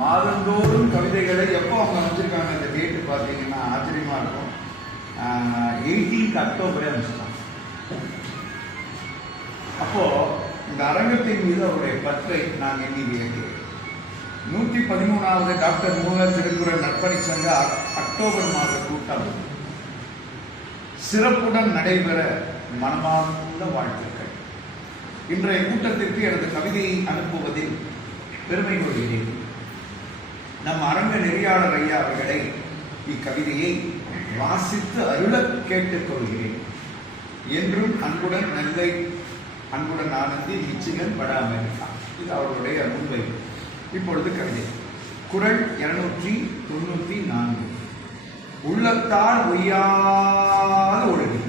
மாதந்தோறும் கவிதைகளை எப்போ அவங்க வச்சுருக்காங்க அந்த டேட்டு பார்த்தீங்கன்னா ஆச்சரியமாக இருக்கும். 18th அக்டோபரே அமைச்சிட்டாங்க. அப்போது இந்த அரங்கத்தின் மீது அவருடைய பற்றை நான் எண்ணி வியக்கிறேன். 113வது டாக்டர் மூவர் திருக்குறள் நற்பணி சங்க அக்டோபர் மாத கூட்டம் சிறப்புடன் நடைபெற மனமார்ந்த வாழ்த்துக்கள். இன்றைய கூட்டத்திற்கு எனது கவிதையை அனுப்புவதில் பெருமை கொள்கிறேன். நம் அரங்க நெறியாளர் ஐயா அவர்களை இக்கவிதையை வாசித்து அருள கேட்டுக்கொள்கிறேன். என்றும் அன்புடன் நெல்லை, அன்புடன் ஆனந்தி, மிச்சிகன், வட அமெரிக்கா. இது அவர்களுடைய முன்வை. இப்பொழுது கவிதை. குறள் 294. உள்ளத்தால் ஒய்யாத ஒழுகு,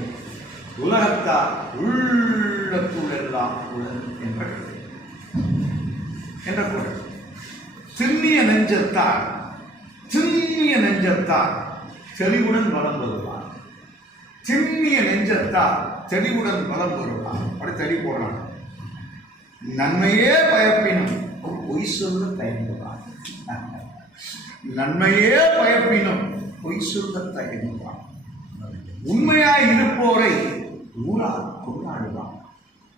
உலகத்தால் உள்ளத்துள்ளெல்லாம் உலகு என்ற குறள். திண்ணிய நெஞ்சத்தால் தெளிவுடன் வளம் வருவான். திண்ணிய நெஞ்சத்தால் தெளிவுடன் வளம் வருவான். அப்படி தெளிவு போடுறான். நன்மையே பயப்பினும் பொய் சொல்ல தயங்குவான். நன்மையே பயப்பினும் பொய் சொல்ல தயங்குவான். உண்மையாய் இருப்போரை ஊரால் கொண்டாடுவான்.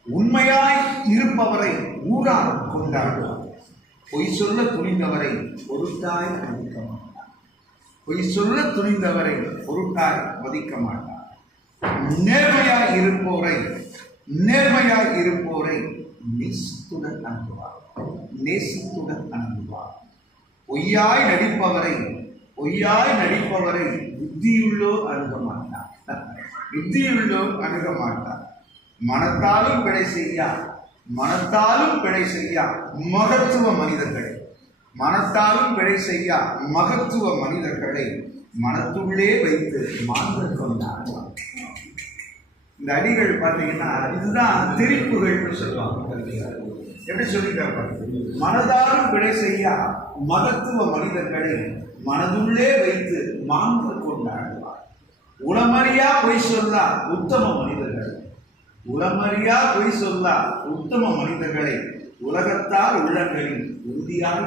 உண்மையாய் இருப்பவரை ஊரால் கொண்டாடுவான். பொய் சொல்ல துணிந்தவரை பொருட்டாய் மதிக்க மாட்டார். பொய் சொல்ல துணிந்தவரை பொருட்டாய் மதிக்க மாட்டார். நேர்மையாய் இருப்போரை நேசத்துடன் அணுகுவார். பொய்யாய் நடிப்பவரை புத்தியுள்ளோர் அணுக மாட்டார். மனத்தாலும் பிழை செய்யா மகத்துவ மனிதர்களை மனத்துள்ளே வைத்து மாந்தர் கொண்டாடுவார். இந்த அடிகள் பார்த்தீங்கன்னா இதுதான் திரிப்புகள் சொல்லுவாங்க. எப்படி சொல்லிட்டாங்க? மனதாலும் பிழை செய்யா மகத்துவ மனிதர்களை மனதுள்ளே வைத்து மாந்தர் கொண்டாடுவார். உளமறியா பொய் சொல்லா உத்தம மனிதர்களை உலகத்தார் உள்ளங்களில் உறுதியாக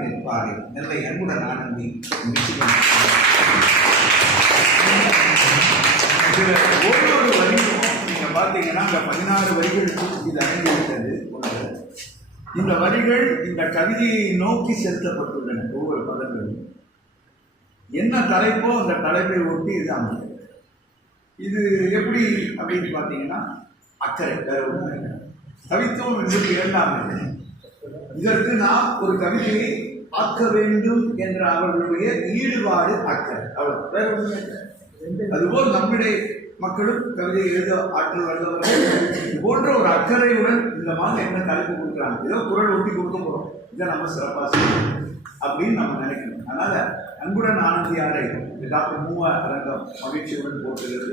நிற்பார்கள். நெல்லை, அன்புடன் ஆனந்தி, மிச்சிகன். ஒவ்வொரு வரியும் நீங்க பார்த்தீங்கன்னா இந்த 16 வரிகளுக்கு இது அடங்கிவிட்டது. இந்த வரிகள் இந்த கவிதையை நோக்கி செலுத்தப்பட்டுள்ளன. ஒவ்வொரு பதங்களும் என்ன தலைப்போ அந்த தலைப்பை ஒட்டி இது அமைகிறது. இது எப்படி அப்படின்னு பார்த்தீங்கன்னா அக்கறை, வேற ஒன்று. கவித்துவம் என்பது இரண்டாம். இதற்கு நாம் ஒரு கவிதையை ஆக்க வேண்டும் என்ற அவர்களுடைய ஈடுபாடு, அக்கறை, அவர் வேற ஒன்று. அதுபோல் நம்முடைய மக்களும் கவிதை எழுத ஆற்றல் வந்தவர்கள் போன்ற ஒரு அக்கறையுடன் இந்த மாதிரி என்ன தலைப்பு கொடுக்குறாங்க, ஏதோ குரல் ஒட்டி கொடுக்க போகிறோம், இதை நம்ம சிறப்பாக செய்யணும் அப்படின்னு நம்ம நினைக்கணும். அதனால அன்புடன் ஆனந்தியாரை டாக்டர் மூவா அரங்கம் மகிழ்ச்சியுடன் போட்டுகிறது.